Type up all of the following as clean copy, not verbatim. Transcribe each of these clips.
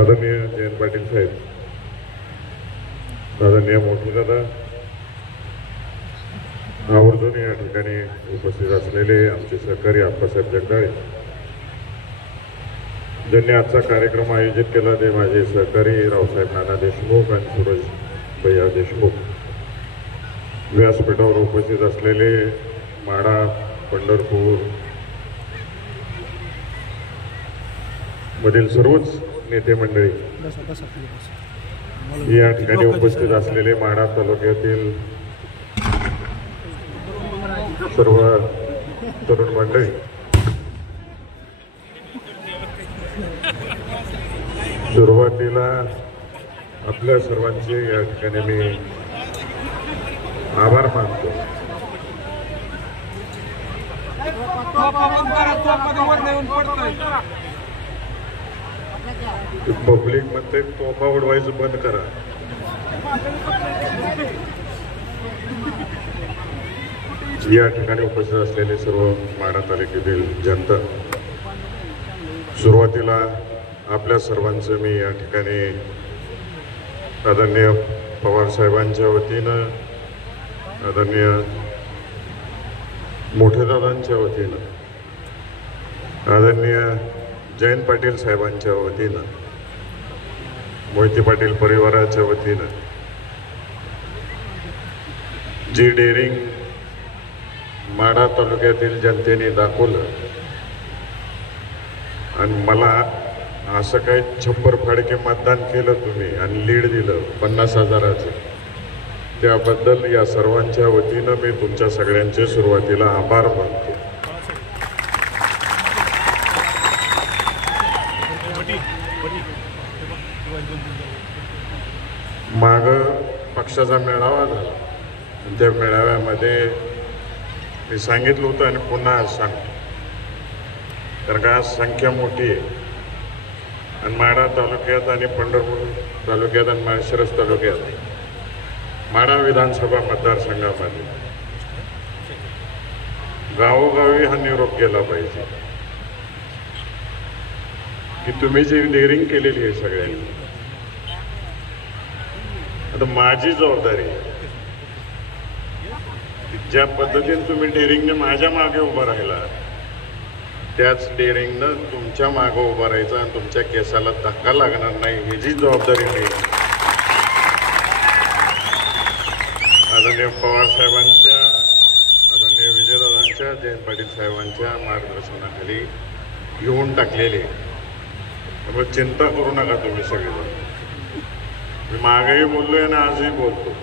आदरणीय जयंत पाटील साहेब, आदरणीय मोठे दादा, आवर्जून या ठिकाणी उपस्थित असलेले आमचे सहकारी आप्पासाहेब जगदाळे, ज्यांनी आजचा कार्यक्रम आयोजित केला ते माझे सहकारी रावसाहेब नाना देशमुख आणि सूरज भैया देशमुख, व्यासपीठावर उपस्थित असलेले माढा, पंढरपूर मधील सर्वच नेते मंडळी, या ठिकाणी उपस्थित असलेले माढा तालुक्यातील सर्व तरुण मंडळी, सुरुवातीला आपल्या सर्वांचे या ठिकाणी मी आभार मानतो. पब्लिक मध्ये तोफा उडवायचं बंद करा. या ठिकाणी उपस्थित असलेले सर्व माढा तालुक्यातील जनता, सुरुवातीला आपल्या सर्वांचं मी या ठिकाणी आदरणीय पवार साहेबांच्या वतीनं, आदरणीय मोठेदादांच्या वतीनं, आदरणीय जयंत पाटील साहेबांच्या वतीनं, मोहिते पाटील परिवाराच्या वतीनं जी डेअरिंग माढा तालुक्यातील जनतेने दाखवलं आणि मला असं काही छप्पर फाडके मतदान केलं तुम्ही आणि लीड दिलं 50,000चं, त्याबद्दल या सर्वांच्या वतीनं मी तुमच्या सगळ्यांचे सुरुवातीला आभार मानतो. माग पक्षाचा मेळावा झाला, त्या मेळाव्यामध्ये मी सांगितलं होतं आणि पुन्हा सांगतो, कारण का संख्या मोठी आहे आणि माढा तालुक्यात आणि पंढरपूर तालुक्यात आणि माळशिरस तालुक्यात माढा विधानसभा मतदारसंघामध्ये गावोगावी हा निरोप केला पाहिजे की तुम्ही जी डेअरिंग केलेली आहे सगळ्यांनी, आता माझी जबाबदारी ज्या पद्धतीने तुम्ही डेअरिंगने माझ्या मागे उभा राहिला, त्याच डेअरिंगनं तुमच्या मागे उभा राहायचं आणि तुमच्या केसाला धक्का लागणार नाही, ही जी जबाबदारी नाही आदरणीय पवार साहेबांच्या, आदरणीय विजयदादांच्या, जयंत पाटील साहेबांच्या मार्गदर्शनाखाली घेऊन टाकलेली. त्यामुळे चिंता करू नका तुम्ही सगळेजण. मी मागेही बोललोय आणि आजही बोलतो,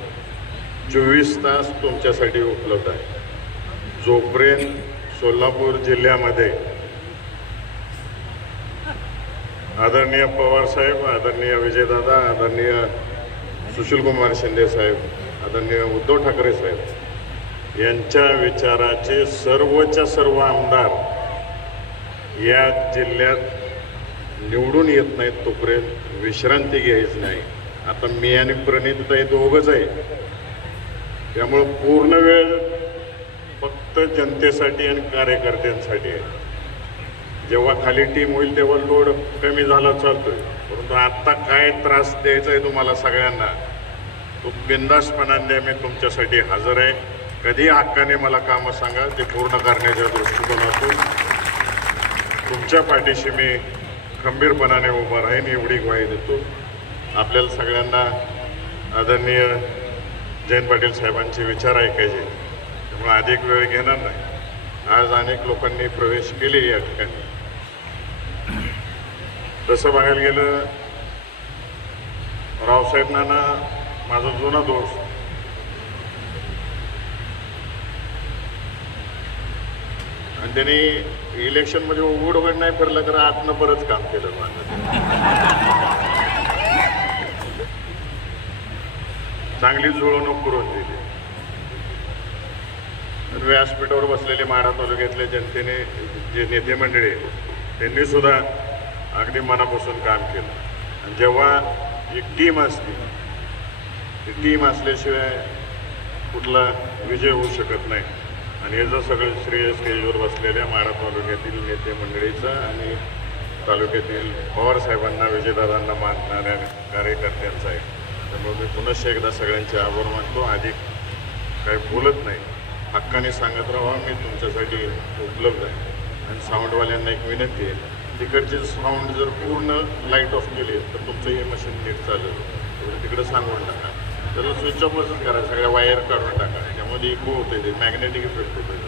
24 तास तुमच्यासाठी उपलब्ध आहे. जोपर्यंत सोलापूर जिल्ह्यामध्ये आदरणीय पवार साहेब, आदरणीय विजयदादा, आदरणीय सुशीलकुमार शिंदे साहेब, आदरणीय उद्धव ठाकरे साहेब यांच्या विचाराचे सर्वच्या सर्व आमदार या जिल्ह्यात निवडून येत नाहीत तोपर्यंत विश्रांती घ्यायची नाही. आता मी आणि प्रणितताई दोघंच आहे, त्यामुळं पूर्ण वेळ फक्त जनतेसाठी आणि कार्यकर्त्यांसाठी आहे. जेव्हा खाली टीम होईल तेव्हा लोड कमी झाला चालतोय, परंतु आत्ता काय त्रास द्यायचा आहे तुम्हाला सगळ्यांना तो बिनधास्तपणाने द्या. मी तुमच्यासाठी हजर आहे. कधी हक्काने मला कामं सांगा, ते पूर्ण करण्याच्या दृष्टिकोनातून तुमच्या पाठीशी मी खंबीरपणाने उभा राहीन एवढी ग्वाही देतो. आपल्याला सगळ्यांना आदरणीय जयंत पाटील साहेबांचे विचार ऐकायचे, त्यामुळे अधिक वेळ घेणार नाही. आज अनेक लोकांनी प्रवेश केले या ठिकाणी. तसं बघायला गेलं, रावसाहेब नाना माझा जुना दोस्त, आणि त्यांनी इलेक्शनमध्ये उघड उघड नाही फिरलं तर आतनं बरंच काम केलं माझं. चांगली जुळवणूक करून दिली. व्यासपीठावर बसलेले माढा तालुक्यातल्या जनतेने, जे नेते मंडळी त्यांनी सुद्धा अगदी मनापासून काम केलं. आणि जेव्हा एक टीम असते, ती टीम असल्याशिवाय कुठला विजय होऊ शकत नाही. आणि याचं सगळं श्रेय स्टेजवर बसलेल्या माढा तालुक्यातील नेते मंडळीचं आणि तालुक्यातील पवारसाहेबांना विजयदादांना मानणाऱ्या कार्यकर्त्यांचा आहे. त्यामुळे मी पुनश्च एकदा सगळ्यांचे आभार मानतो. अधिक काही बोलत नाही, हक्काने सांगत राहा, मी तुमच्यासाठी उपलब्ध आहे. आणि साऊंडवाल्यांना एक विनंती आहे, तिकडचे साऊंड जर पूर्ण लाईट ऑफ केले तर तुमचं हे मशीन नीट चालेल. तिकडे सांगून टाका, त्याला स्विच ऑफच करा, सगळ्या वायर काढून टाका, त्यामध्ये इको होते, ते मॅग्नेटिक इफेक्ट होते.